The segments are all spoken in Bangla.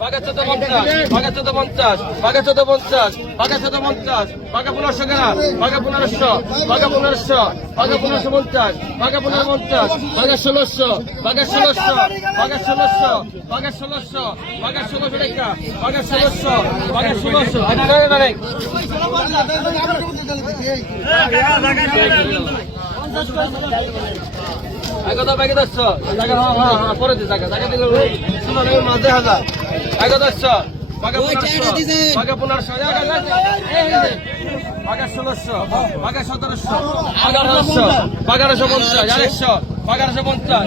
বাঘা চোদ্দ পঞ্চাশ বাঘা চোদ্দ পঞ্চাশ বাঘা চোদ্দ পঞ্চাশ বাঘা চোদ্দ পঞ্চাশ বাঘা পনেরোশো কেনা বাঘা পনেরোশো বাঘা পনেরোশো বাঘা পনেরোশো পঞ্চাশ বাঘা পনেরো পঞ্চাশ বাঘা ষোলোশো বাঘা ষোলোশো বাঘা ষোলোশো বাঘা ষোলোশো বাঘা ষোলোশো টাকা বাঘা ষোলোশো বাঘা ষোলোশো হ্যাঁ হ্যাঁ হ্যাঁ পরে জায়গা জায়গা দিলে মাঝে হাজার। দশ বাঘা পনেরোশো। বাঘা ষোলোশো। বাঘা সতেরোশো। বাঘারোশো বাঘারোশো পঞ্চাশ। আড়াইশো বাঘারোশো পঞ্চাশ।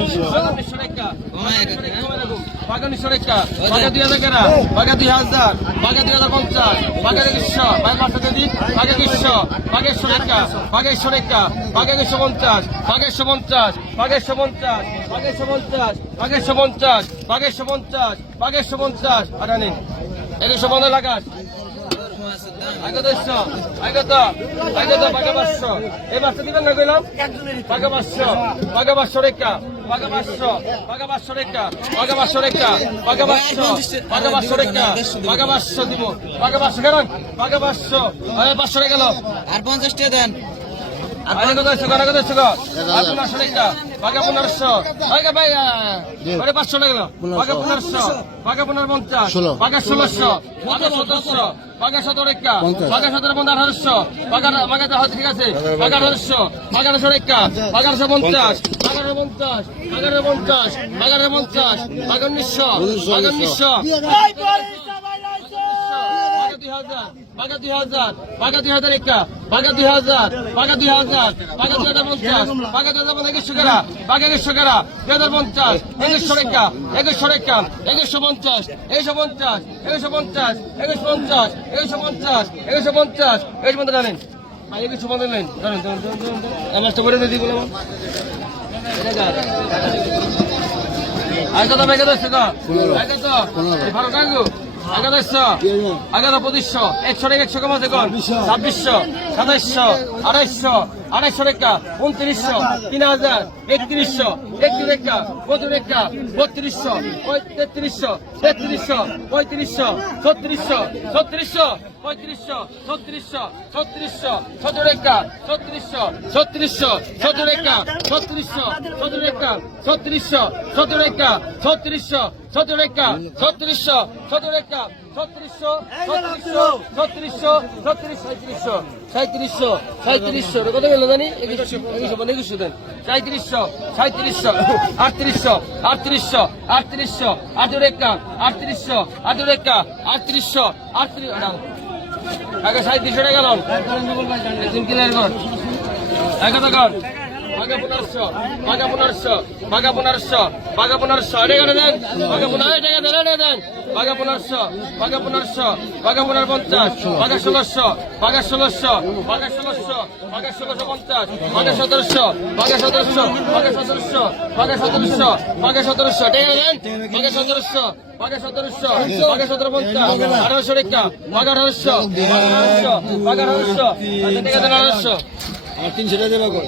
বাগানিশো রেখা বাগা দুই হাজার কেনা বাগা দুই হাজার বাগা দুই হাজার পঞ্চাশ বাগা একশো বাগা পাঁচশো দিদি বাগা একশো বাগা একশো রেখা বাগা একশো রেখা বাগা একশো পঞ্চাশ বাগা একশো পঞ্চাশ বাগা একশো পঞ্চাশ বাগা একশো পঞ্চাশ বাগা একশো পঞ্চাশ বাগা একশো পঞ্চাশ বাগা একশো পঞ্চাশ, আর একশো পঞ্চাশ লাগাস। এই বাচ্চা দিবেন না কইলাম? বাগা পাঁচশো বাগা পাঁচশো রেখা বাগা পাঁচশো রেখা বাগা পাঁচশো রেখা বাগা পাঁচশো বাগা পাঁচশো রেখা পাঁচশো দিব। বাগা পাঁচশো কেন বাগা পাঁচশো পাঁচশো রেখা গেল আর পঞ্চাশ টাকা দেন। আরে কত একশো কত কত একশো আর পনেরোশো। বাগা ভাই আরে পাঁচশো টাকা গেল বাগা পনেরোশো। বাগা পনেরো পঞ্চাশ। বাগা ষোলোশো। বাগা সতেরোশো। বাগা সতেরো রেখা বাগা সতেরো পনেরো আঠারোশো। বাগা বাগা ঠিক আছে। বাগা আঠারোশো। বাগারোশো রেখা বাগারোশো পঞ্চাশ। বাগারো পঞ্চাশ। বাগারো পঞ্চাশ। বাগারো পঞ্চাশ। বাগা উনিশশো। বাগা উনিশশো। বাগা দুই হাজার। বাগা দুই হাজার একা বাগা দুই হাজার বাগা দুই হাজার বাগা দুই হাজার পঞ্চাশ বাগা দুই হাজার একুশশো কেরা বাগা একুশশো কেরা দুই হাজার পঞ্চাশ একুশশো রেখা একুশশো রেখা একুশশো পঞ্চাশ একুশশো পঞ্চাশ একুশশো পঞ্চাশ একুশশো পঞ্চাশ একুশশো পঞ্চাশ একুশশো পঞ্চাশ একুশ পঞ্চাশ জানেন। একুশশো পঞ্চাশ নেন জানেন আমার তো করে দিদি বললাম আগে তো আগে তো ভালো কাকু আগে দশশো আগে তো পঁচিশশো একশো একশো কমাতে কম ছাব্বিশশো। সাতাইশশো আড়াইশো আড়াইশো টাকা উনত্রিশশো, তিন হাজার, একত্রিশশো, একত্রিশ টাকা পঁচিশ টাকা বত্রিশশো তেত্রিশশো তেত্রিশশো, পঁয়ত্রিশশো, ছত্রিশশো ছত্রিশশো, পঁয়ত্রিশশো, ছত্রিশশো ছত্রিশশো সতেরো টাকা ছত্রিশশো ছত্রিশশো সতেরো টাকা ছত্রিশশো সতেরো টাকা ছত্রিশশো সতেরো টাকা ছত্রিশশো সতেরো টাকা ছত্রিশশো সতেরো টাকা ছত্রিশশো ছত্রিশশো ছত্রিশশো ছত্রিশ সাঁত্রিশশো সাঁত্রিশশো সাঁত্রিশশো। কত গেল জানি? একুশশো একুশশো বলে একুশশো দেন। সাঁত্রিশশো সাঁত্রিশশো আটত্রিশশো আটত্রিশশো আটত্রিশশো আঠেরো রেখা আটত্রিশশো আঠেরো রেখা আটত্রিশশো আটত্রিশ আগে সাঁত্রিশশো টাকা কিলোর ঘর একা দোকান বাঘা পনেরোশো বাঘা পনেরোশো বাঘা পনেরোশো বাঘা পনেরোশো। এটা কেন দেন বাঘা পনেরো টাকা দেন দেন। বাঘা পনেরোশো বাঘা পনেরোশো বাঘা পনেরো পঞ্চাশ বাঘা ষোলোশো বাঘা ষোলোশো বাঘা ষোলোশো বাঘা ষোলোশো পঞ্চাশ বাঘা সতেরোশো বাঘা সতেরোশো বাঘা সতেরোশো বাঘা সতেরোশো বাঘা সতেরোশো বাঘা সতেরোশো বাঘা সতেরোশো বাঘা সতেরো পঞ্চাশ আঠারোশো রেখা বাঘা আঠারোশো বাঘা আঠারোশো। ঠিক আছে আঠারোশো আর তিনশো টাকা দেবা কর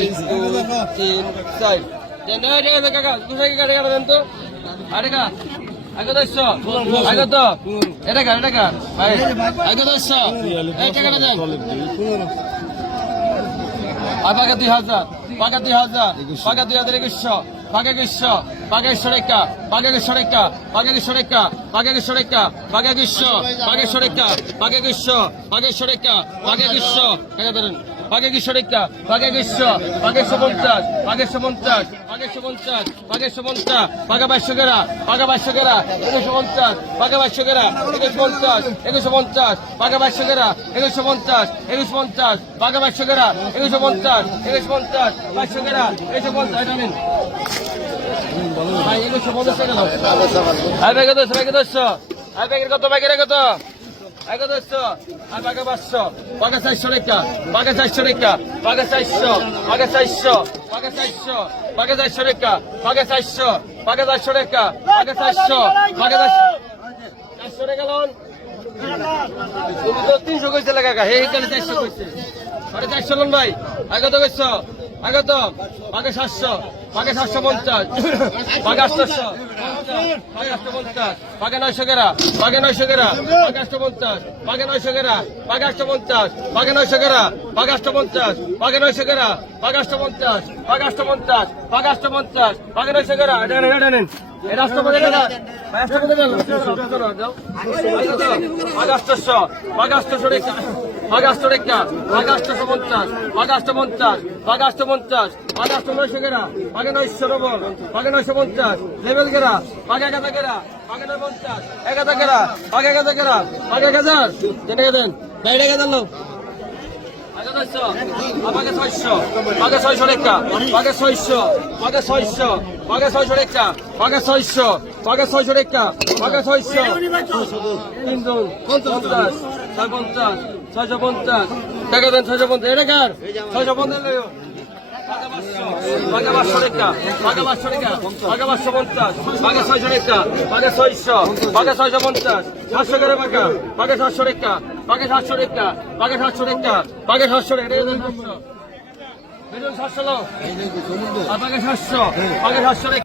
এক দুই তিন চার। দেন এই ঠিক আছে কাকা দুশো টাকা টাকা দেন তো। আরে কা আগে দশশো আগে তো এটা কার এটা কার? ভাই আগে দশশো এই টাকাটা দেন। বাঘা দুই হাজার বাঘা দুই হাজার বাঘা দুই হাজার একুশশো একশো রেখা বাঘা একশো রেখা বাঘা একশো রেখা বাঘা একুশশো বাঘা একশো রেখা বাঘা একুশশো বাঘা একশো রেখা বাঘা একুশশো টাকা ধরেন। বাঘা একশো রেখা বাঘা একুশশো বাঘা একশো পঞ্চাশ বাঘা একশো পঞ্চাশ বাঘা একশো পঞ্চাশ বাঘা একশো পঞ্চাশ বাঘা বাইশশো গেরা বাঘা বাইশশো গেরা একুশশো পঞ্চাশ বাঘা বাইশশো গেরা একুশ পঞ্চাশ একুশশো পঞ্চাশ বাঘা বাইশশো গেরা একুশশো পঞ্চাশ একুশ পঞ্চাশ বাঘা বাইশশো গেরা একুশশো পঞ্চাশ একুশ পঞ্চাশ বাইশশো গেরা একুশশো পঞ্চাশ এটা নিন ভাই একুশশো পঞ্চাশ টাকা দাও আর ব্যাগে দশ ব্যাগে দশশো আর ব্যাগের কত ব্যাগের কত একে দশশো আর বাঘা পাঁচশো বাঘা চারশো রেখা বাঘা চারশো রেখা বাঘা চারশো বাঘা চারশো বাঘা চারশো বাঘা চারশো রেখা বাঘা চারশো বাঘা চারশো রেখা বাঘা চারশো বাঘা চারশো চারশো রেখা লোন তিনশো কইছে লাগা হে, এখানে চারশো কইছে। সাড়ে চারশো লোন ভাই আগে তো কইছ আগে তো বাঘে সাতশো বাঘে সাতশো পঞ্চাশ বাঘে আটশো, পাকে আটশো পঞ্চাশ, পাকে নয়শো গেরা, পাকে নয়শো গেরা, পাকে আটশো পঞ্চাশ, পাকে নয়শো গেরা, পাকে আটশো পঞ্চাশ, পাকে নয়শো গেরা, পাকে আটশো পঞ্চাশ, পাকে নয়শো গেরা, পাকে আটশো পঞ্চাশ রাষ্ট্রপতি আগস্টশো রেখা আগস্ট পঞ্চাশ আগস্ট পঞ্চাশ আগস্ট পঞ্চাশ আগস্ট নয়শো গেরা আগে নয়শো নবল আগে নয়শো পঞ্চাশ লেভেল গেরা আগে এক হাজার গেরা আগে নয় পঞ্চাশ এক হাজার গেরা আগে এক হাজার গেরা আগে এক হাজার জেনে দেন বাইরে গেছেন লোক আগে ছয়শো আগে ছয়শো রেখা আগে ছয়শো আগে ছয়শো আগে ছয়শো রেখা আগে ছয়শো আগে ছয়শো রেখা আগে ছয়শো। তিনজন পঞ্চাশ পঞ্চাশ ছয়শো পঞ্চাশ। টাকা দেন ছয়শো পঞ্চাশ। এটা কার ছয়শো পঞ্চাশ বাঘা পাঁচশো রেখা বাঘা পাঁচশো রেখা বাঘা পাঁচশো পঞ্চাশ বাঘা ছয়শো রেখা বাঘা ছয়শো বাঘা ছয়শো পঞ্চাশ, সাতশো করে রেখা।